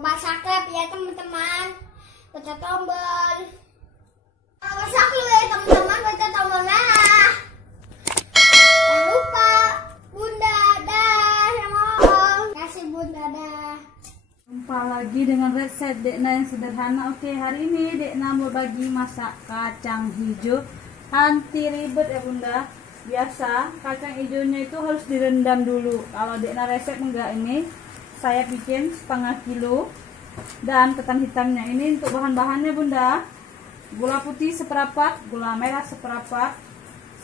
coba subscribe ya teman-teman, pencet tombol. Masak dulu ya teman-teman, pencet tombol merah. Jangan lupa Bunda dah, mohon kasih Bunda dah. Jumpa lagi dengan resep Dekna yang sederhana. Oke, hari ini Dekna mau bagi masak kacang hijau. Anti ribet ya Bunda. Biasa kacang hijaunya itu harus direndam dulu. Kalau Dekna resep enggak, ini saya bikin setengah kilo. Dan ketan hitamnya ini untuk bahan-bahannya Bunda: gula putih seperempat, gula merah seperempat,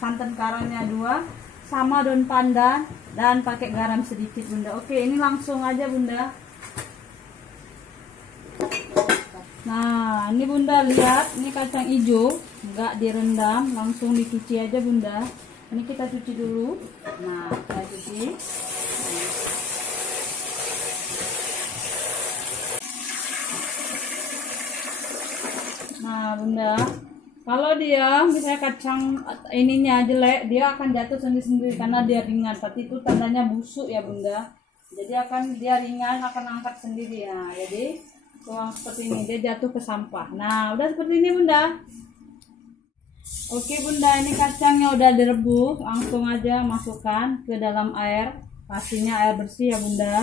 santan karanya 2, sama daun pandan, dan pakai garam sedikit Bunda. Oke, ini langsung aja Bunda. Nah, ini Bunda lihat, ini kacang hijau enggak direndam, langsung dicuci aja Bunda. Ini kita cuci dulu. Nah, kita cuci. Nah Bunda, kalau dia misalnya kacang ininya jelek, dia akan jatuh sendiri-sendiri karena dia ringan. Tapi itu tandanya busuk ya Bunda. Jadi dia ringan, akan angkat sendiri. Nah, jadi tuang seperti ini, dia jatuh ke sampah. Nah, udah seperti ini Bunda. Oke Bunda, ini kacangnya udah direbus, langsung aja masukkan ke dalam air. Pastinya air bersih ya Bunda.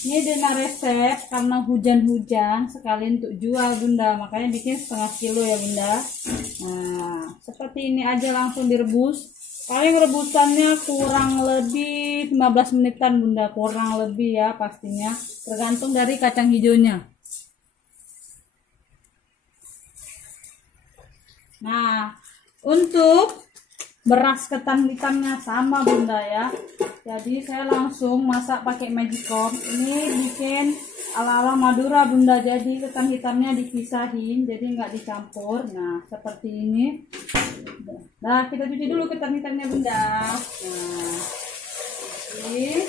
Ini Dekna resep karena hujan-hujan sekalian untuk jual Bunda, makanya bikin setengah kilo ya Bunda. Nah, seperti ini aja langsung direbus. Paling rebusannya kurang lebih 15 menitan Bunda, kurang lebih ya pastinya, tergantung dari kacang hijaunya. Nah, untuk beras ketan hitamnya sama Bunda ya. Jadi saya langsung masak pakai magicom. Ini bikin ala-ala Madura Bunda. Jadi ketan hitamnya dipisahin, jadi nggak dicampur. Nah, seperti ini. Nah, kita cuci dulu ketan hitamnya Bunda. Nah, ini.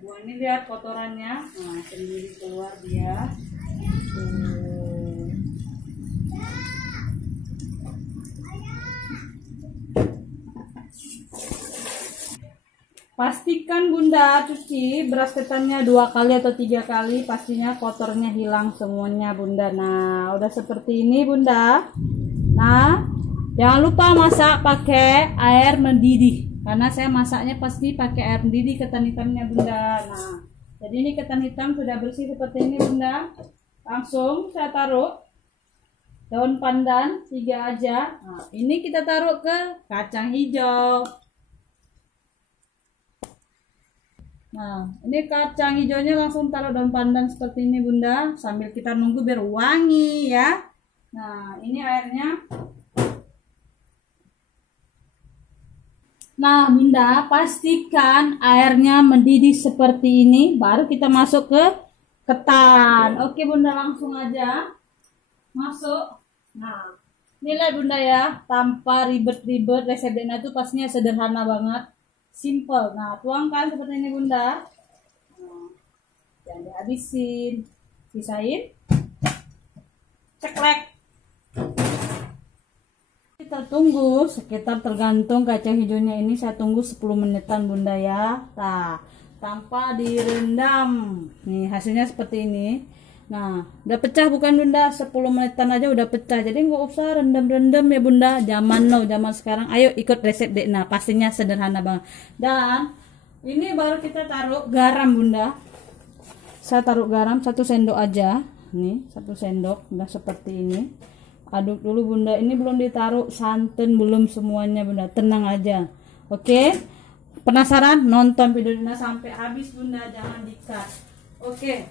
Buang ini, lihat kotorannya. Nah, sendiri keluar dia. Pastikan Bunda cuci beras ketannya 2 kali atau 3 kali, pastinya kotornya hilang semuanya Bunda. Nah, udah seperti ini Bunda. Nah, jangan lupa masak pakai air mendidih, karena saya masaknya pasti pakai air mendidih ketan hitamnya Bunda. Nah, jadi ini ketan hitam sudah bersih seperti ini Bunda. Langsung saya taruh daun pandan 3 aja. Nah, ini kita taruh ke kacang hijau. Nah, ini kacang hijaunya langsung taruh daun pandan seperti ini Bunda, sambil kita nunggu biar wangi ya. Nah, ini airnya. Nah Bunda, pastikan airnya mendidih seperti ini, baru kita masuk ke ketan. Oke Bunda, langsung aja masuk. Nah, inilah Bunda ya, tanpa ribet-ribet. Resep Dekna itu pastinya sederhana banget, simple. Nah, tuangkan seperti ini Bunda. Nah, jangan dihabisin, sisain. Ceklek. Kita tunggu sekitar, tergantung kacang hijaunya ini, saya tunggu 10 menitan Bunda ya. Nah, tanpa direndam. Nih hasilnya seperti ini. Nah, udah pecah bukan Bunda? 10 menitan aja udah pecah. Jadi nggak usah rendam-rendam ya Bunda. Zaman now, zaman sekarang. Ayo ikut resep Dekna, pastinya sederhana banget. Dan ini baru kita taruh garam Bunda. Saya taruh garam 1 sendok aja. Nih, 1 sendok. Udah seperti ini. Aduk dulu Bunda. Ini belum ditaruh santan, belum semuanya Bunda. Tenang aja. Oke? Penasaran? Nonton video Dekna sampai habis Bunda. Jangan di-cut. Oke.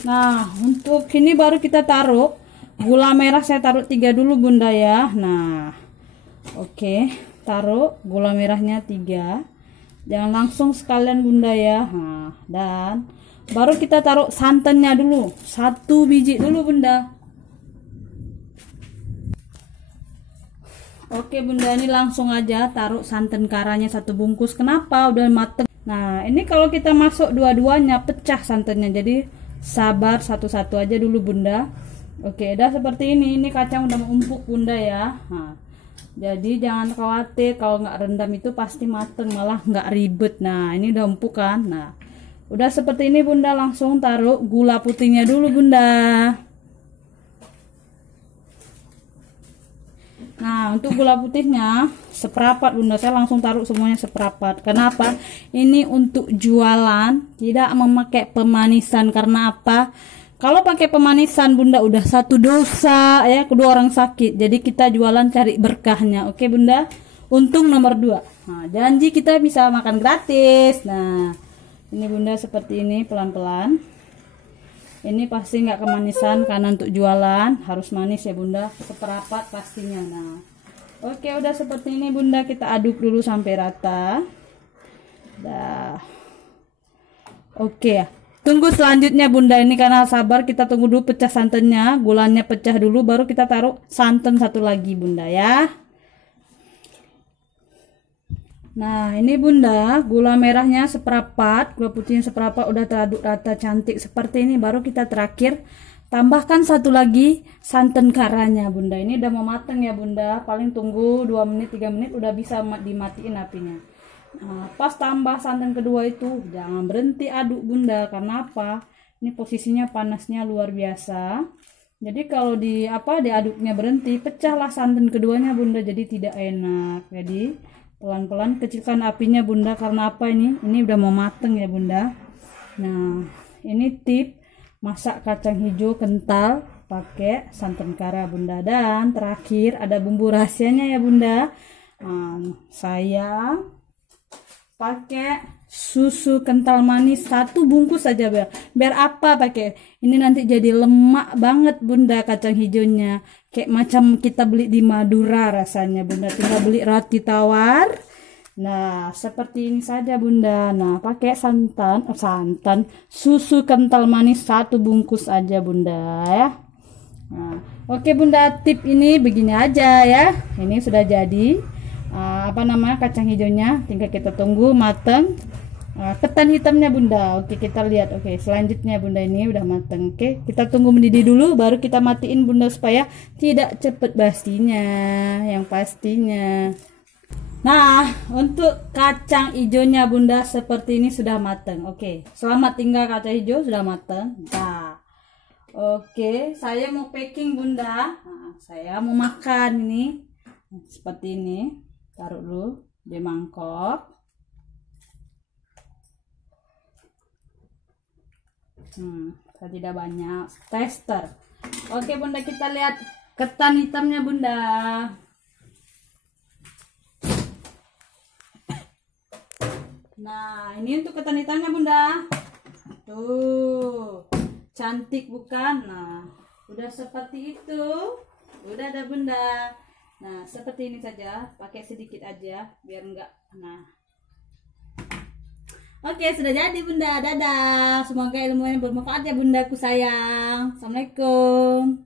Nah, untuk ini baru kita taruh gula merah. Saya taruh 3 dulu Bunda ya. Nah, oke, taruh gula merahnya 3. Jangan langsung sekalian Bunda ya. Nah, dan baru kita taruh santannya dulu 1 biji dulu Bunda. Oke Bunda, ini langsung aja taruh santan karanya 1 bungkus. Kenapa? Udah mateng. Nah, ini kalau kita masuk dua-duanya pecah santannya. Jadi sabar, satu-satu aja dulu Bunda. Oke, udah seperti ini. Ini kacang udah empuk Bunda ya. Nah, Jadi jangan khawatir kalau nggak rendam itu pasti mateng, malah nggak ribet. Nah ini udah empuk kan. Nah udah seperti ini bunda, langsung taruh gula putihnya dulu bunda. Nah untuk gula putihnya seperapat bunda, saya langsung taruh semuanya seperapat. Kenapa? Ini untuk jualan, tidak memakai pemanisan. Karena apa? Kalau pakai pemanisan bunda udah satu dosa ya, kedua orang sakit. Jadi kita jualan cari berkahnya. Oke bunda. Untung nomor 2. Nah, janji kita bisa makan gratis. Nah ini bunda seperti ini, pelan-pelan. Ini pasti nggak kemanisan karena untuk jualan harus manis ya bunda, seperapat pastinya. Nah oke, udah seperti ini bunda, kita aduk dulu sampai rata. Dah. Oke ya. Tunggu selanjutnya bunda, ini karena sabar kita tunggu dulu pecah santannya, gulanya pecah dulu baru kita taruh santan satu lagi bunda ya. Nah ini bunda, gula merahnya seperapat, gula putihnya seperapat, udah teraduk rata cantik seperti ini. Baru kita terakhir tambahkan satu lagi santan karanya bunda. Ini udah mau mateng ya bunda, paling tunggu 2 menit 3 menit udah bisa dimatiin apinya. Nah, pas tambah santan kedua itu jangan berhenti aduk bunda. Karena apa? Ini posisinya panasnya luar biasa. Jadi kalau diaduknya berhenti, pecahlah santan keduanya bunda, jadi tidak enak. Jadi pelan-pelan kecilkan apinya bunda. Karena apa ini? Ini udah mau mateng ya bunda. Nah, ini tip masak kacang hijau kental pakai santan kara bunda. Dan terakhir ada bumbu rahasianya ya bunda. Saya pakai susu kental manis 1 bungkus saja biar apa pakai ini, nanti jadi lemak banget bunda kacang hijaunya, kayak macam kita beli di Madura rasanya bunda, tinggal beli roti tawar. Nah seperti ini saja bunda. Nah pakai santan susu kental manis 1 bungkus aja bunda ya. Nah oke bunda, tip ini begini aja ya. Ini sudah jadi kacang hijaunya, tinggal kita tunggu mateng. Ketan hitamnya bunda, oke kita lihat. Oke selanjutnya bunda, ini udah mateng. Oke kita tunggu mendidih dulu baru kita matiin bunda, supaya tidak cepet basinya yang pastinya. Nah untuk kacang hijaunya bunda seperti ini sudah mateng. Oke selamat tinggal, kacang hijau sudah mateng. Nah oke, saya mau packing bunda. Nah, saya mau makan ini seperti ini. Taruh dulu di mangkok. Saya tidak banyak tester. Oke bunda, kita lihat ketan hitamnya bunda. Nah ini untuk ketan hitamnya bunda. Tuh cantik bukan? Nah udah seperti itu. Udah ada bunda. Nah seperti ini saja, pakai sedikit aja biar enggak. Nah oke sudah jadi bunda. Dadah, semoga ilmunya bermanfaat ya bundaku sayang. Assalamualaikum.